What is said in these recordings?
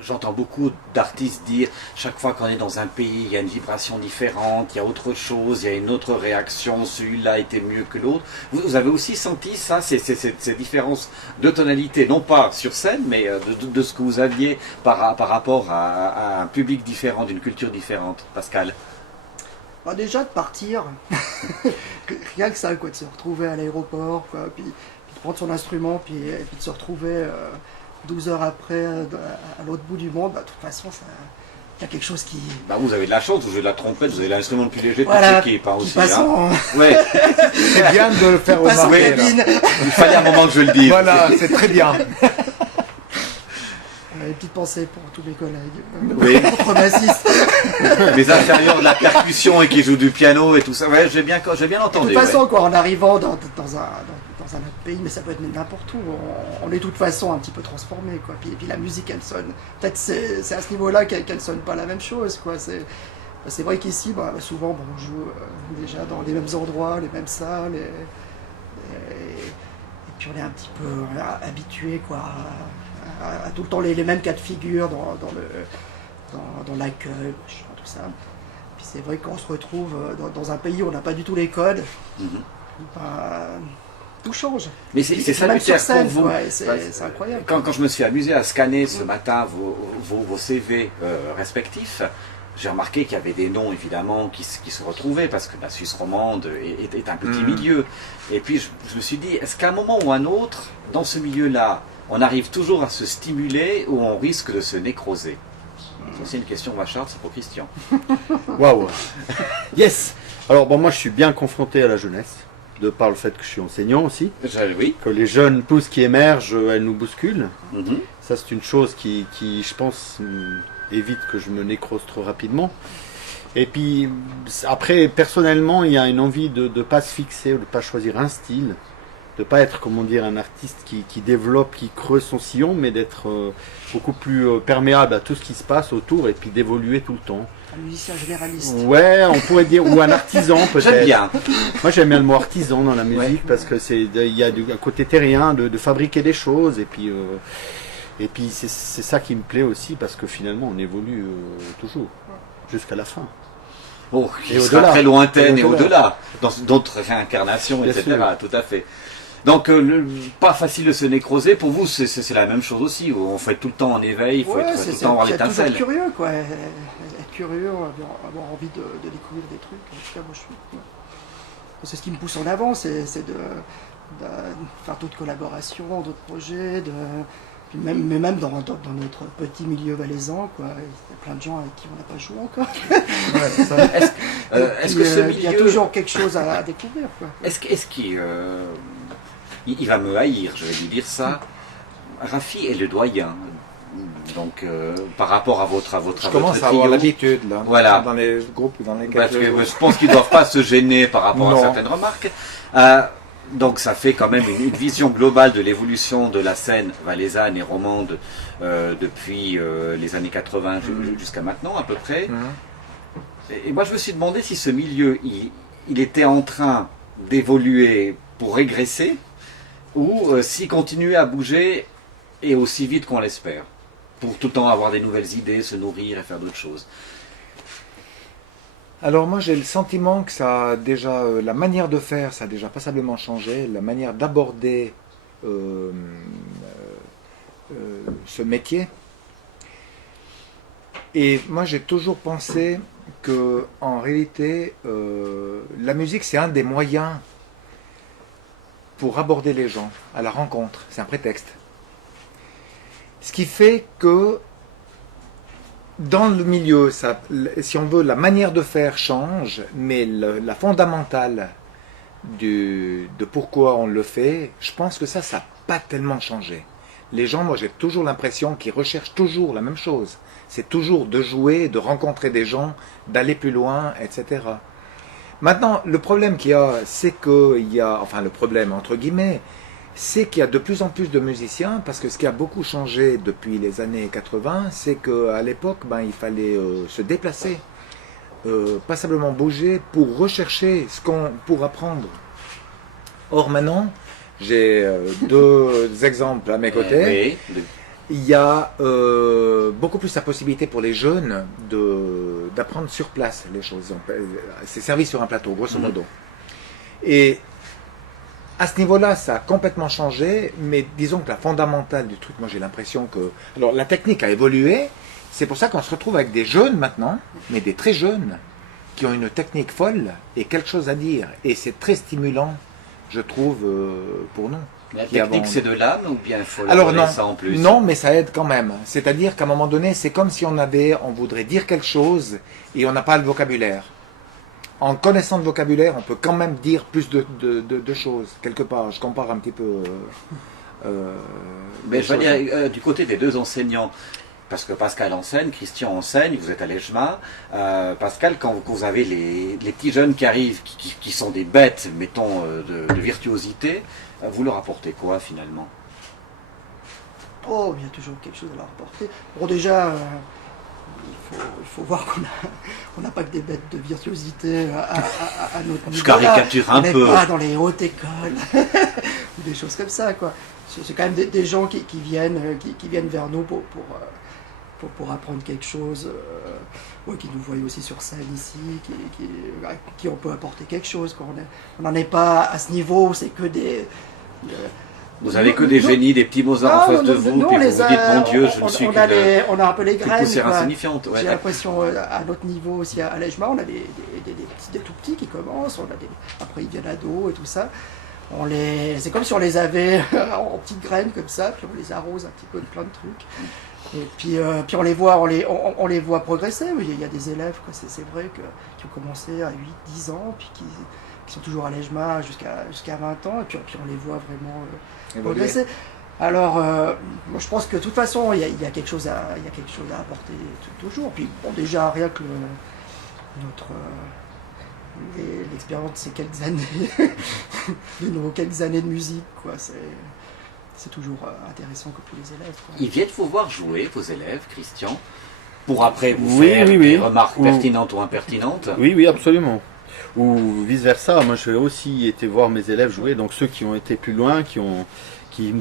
J'entends beaucoup d'artistes dire, chaque fois qu'on est dans un pays, il y a une vibration différente, il y a autre chose, il y a une autre réaction, celui-là était mieux que l'autre. Vous avez aussi senti ça, ces différences de tonalité, non pas sur scène, mais de ce que vous aviez par rapport à un public différent, d'une culture différente, Pascal? Bah déjà de partir, rien que ça, quoi, de se retrouver à l'aéroport, quoi, puis de prendre son instrument, puis de se retrouver 12 heures après à l'autre bout du monde, bah, de toute façon, il y a quelque chose qui... Bah vous avez de la chance, vous jouez de la trompette, vous avez l'instrument le plus léger de voilà, toute l'équipe, hein, aussi. Passe hein. Ouais. C'est bien de le faire remarquer. Il fallait un moment que je le dise. Voilà, c'est très bien. Une petite pensée pour tous mes collègues, Oui. contrebassistes. Les inférieurs de la percussion et qui jouent du piano et tout ça. Ouais, j'ai bien entendu. De toute façon, ouais. quoi, en arrivant dans un autre pays, mais ça peut être n'importe où, on est de toute façon un petit peu transformé, quoi. Puis la musique, elle sonne. Peut-être c'est à ce niveau-là qu'elle sonne pas la même chose, quoi. C'est vrai qu'ici, bah, souvent, bon, on joue déjà dans les mêmes endroits, les mêmes salles, et puis on est un petit peu habitué, quoi, à tout le temps les mêmes cas de figure dans l'accueil, tout ça. Puis c'est vrai qu'on se retrouve dans un pays où on n'a pas du tout les codes, bah, tout change. Mais c'est Même salutaire sur scène, pour vous. ouais, c'est incroyable. Quand je me suis amusé à scanner ce matin vos CV respectifs, j'ai remarqué qu'il y avait des noms évidemment qui se retrouvaient parce que la Suisse romande est un petit milieu. Et puis je me suis dit, est-ce qu'à un moment ou un autre, dans ce milieu-là, on arrive toujours à se stimuler ou on risque de se nécroser? Ça, c'est une question Wachart, c'est pour Christian. Waouh. Yes. Alors bon, moi je suis bien confronté à la jeunesse, de par le fait que je suis enseignant aussi. Oui. Que les jeunes pousses qui émergent, elles nous bousculent. Mhm. Ça c'est une chose qui je pense, évite que je me nécrose trop rapidement. Et puis après, personnellement, il y a une envie de ne pas se fixer, ou de ne pas choisir un style, de ne pas être, comment dire, un artiste qui développe, qui creuse son sillon, mais d'être beaucoup plus perméable à tout ce qui se passe autour et puis d'évoluer tout le temps. Un musicien généraliste. Ouais, on pourrait dire, ou un artisan peut-être. J'aime bien. Moi j'aime bien le mot artisan dans la musique Ouais. parce que il y a un côté terrien de fabriquer des choses et puis c'est ça qui me plaît aussi parce que finalement on évolue toujours jusqu'à la fin. Bon, qui Et sera au-delà. très lointaine et Et au-delà. au-delà, dans d'autres réincarnations, Bien etc. sûr. Tout à fait. Donc, pas facile de se nécroser. Pour vous, c'est la même chose aussi. Où on faut être tout le temps en éveil, il faut Ouais, être tout le temps avoir c'est toujours l'étincelle. curieux, quoi. Être curieux, avoir envie de découvrir des trucs. En tout cas, moi, je suis. Ouais. C'est ce qui me pousse en avant, c'est de faire d'autres collaborations, d'autres projets, mais même dans notre petit milieu valaisan, quoi. Il y a plein de gens avec qui on n'a pas joué encore. Ouais, ça, Est-ce que ce Il y a milieu... toujours quelque chose à découvrir, quoi. Est-ce qu'il... il va me haïr, je vais lui dire ça. Rafi est le doyen. Donc, par rapport à votre Je commence à avoir l'habitude là, Voilà. dans les groupes dans lesquels Parce que je je pense qu'ils ne doivent pas se gêner par rapport à Non. certaines remarques. Donc ça fait quand même une vision globale de l'évolution de la scène valaisanne et romande depuis les années 80 jusqu'à maintenant à peu près. Et moi je me suis demandé si ce milieu il était en train d'évoluer pour régresser ou s'il continuait à bouger et aussi vite qu'on l'espère. Pour tout le temps avoir des nouvelles idées, se nourrir et faire d'autres choses. Alors moi j'ai le sentiment que ça a déjà la manière de faire, ça a déjà passablement changé, la manière d'aborder ce métier. Et moi j'ai toujours pensé que en réalité la musique c'est un des moyens pour aborder les gens à la rencontre, c'est un prétexte. Ce qui fait que dans le milieu, ça, si on veut, la manière de faire change, mais la fondamentale de pourquoi on le fait, je pense que ça n'a pas tellement changé. Les gens, moi j'ai toujours l'impression qu'ils recherchent toujours la même chose. C'est toujours de jouer, de rencontrer des gens, d'aller plus loin, etc. Maintenant, le problème qu'il y a, c'est qu'il y a, enfin le problème entre guillemets, c'est qu'il y a de plus en plus de musiciens, parce que ce qui a beaucoup changé depuis les années 80, c'est qu'à l'époque, il fallait se déplacer, pas simplement bouger, pour rechercher pour apprendre. Or maintenant, j'ai deux exemples à mes côtés. Oui. il y a beaucoup plus la possibilité pour les jeunes d'apprendre sur place les choses. C'est servi sur un plateau, grosso modo. Et à ce niveau-là, ça a complètement changé, mais disons que la fondamentale du truc, moi j'ai l'impression que... Alors la technique a évolué, c'est pour ça qu'on se retrouve avec des jeunes maintenant, mais des très jeunes, qui ont une technique folle et quelque chose à dire. Et c'est très stimulant, je trouve, pour nous. La technique, c'est de l'âme ou bien il faut Alors non, ça en plus? non, mais ça aide quand même. C'est-à-dire qu'à un moment donné, c'est comme si on voudrait dire quelque chose et on n'a pas le vocabulaire. En connaissant le vocabulaire, on peut quand même dire plus de choses, quelque part. Je compare un petit peu... mais je veux dire, du côté des deux enseignants, parce que Pascal enseigne, Christian enseigne, vous êtes à l'EJMA. Pascal, quand vous avez les petits jeunes qui arrivent, qui sont des bêtes, mettons, de virtuosité, vous leur apportez quoi finalement? Oh, il y a toujours quelque chose à leur apporter. Bon, déjà, il faut voir qu'on n'a pas que des bêtes de virtuosité à notre niveau. Je caricature un peu. On n'est pas dans les hautes écoles, ou des choses comme ça, quoi. C'est quand même des gens qui viennent vers nous pour apprendre quelque chose, qui nous voient aussi sur scène ici, qui on peut apporter quelque chose. Quoi. On n'en est pas à ce niveau, c'est que des... Vous avez que des génies, des petits Mozart en face de vous, puis vous vous dites, mon Dieu, je ne suis on a un peu les que graines. poussière insignifiante. Ouais. J'ai l'impression, à notre niveau aussi, à l'EJMA, on a des tout petits qui commencent, après ils viennent ados et tout ça. C'est comme si on les avait en petites graines comme ça, puis on les arrose un petit peu de plein de trucs. Et puis on les voit progresser. Il y a des élèves, quoi, c'est vrai, qui ont commencé à 8-10 ans, puis qui sont toujours à l'EJMA jusqu'à 20 ans, et puis on les voit vraiment progresser. Alors, moi je pense que de toute façon, il y a quelque chose à apporter toujours. Puis bon, déjà, rien que l'expérience de ces quelques années, de nos quelques années de musique, quoi, c'est toujours intéressant que pour les élèves. Quoi. Ils viennent vous voir jouer, vos élèves, Christian, pour après vous faire des remarques pertinentes ou impertinentes? Oui, absolument. Ou vice-versa, moi j'ai aussi été voir mes élèves jouer, donc ceux qui ont été plus loin, qui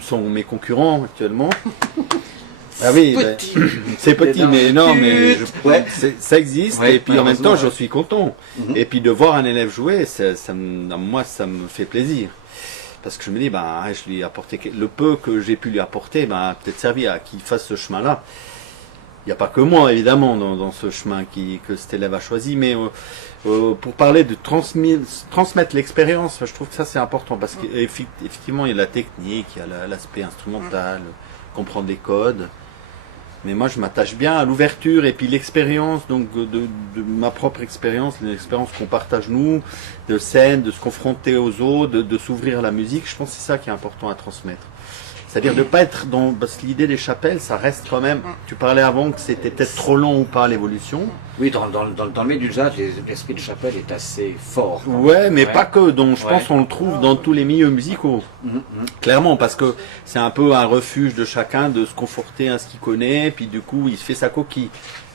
sont mes concurrents actuellement. Ah oui, c'est petit, mais non, mais ça existe, et puis en même temps, je suis content. Et puis de voir un élève jouer, moi, ça me fait plaisir. Parce que je me dis, je lui ai apporté le peu que j'ai pu lui apporter, peut-être servi à qu'il fasse ce chemin-là. Il n'y a pas que moi, évidemment, dans ce chemin que cet élève a choisi, mais pour parler de transmettre l'expérience, je trouve que ça c'est important, parce qu'effectivement, il y a la technique, il y a l'aspect instrumental, comprendre les codes. Mais moi, je m'attache bien à l'ouverture et puis l'expérience, donc de ma propre expérience, l'expérience qu'on partage nous, de scène, de se confronter aux autres, de s'ouvrir à la musique. Je pense que c'est ça qui est important à transmettre. C'est-à-dire de ne pas être dans... Parce que l'idée des chapelles, ça reste quand même... Tu parlais avant que c'était peut-être trop long ou pas, l'évolution. Oui, dans le milieu du jazz, l'esprit de chapelle est assez fort. Ouais, mais pas que. Donc je pense qu'on le trouve dans tous les milieux musicaux. Clairement, parce que c'est un peu un refuge de chacun de se conforter à ce qu'il connaît, puis du coup, il se fait sa coquille.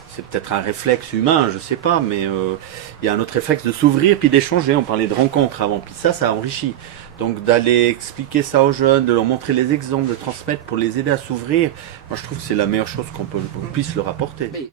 C'est peut-être un réflexe humain, je sais pas, mais il y a un autre réflexe de s'ouvrir, puis d'échanger. On parlait de rencontres avant, puis ça enrichit. Donc d'aller expliquer ça aux jeunes, de leur montrer les exemples, de transmettre pour les aider à s'ouvrir, moi je trouve que c'est la meilleure chose qu'on puisse leur apporter.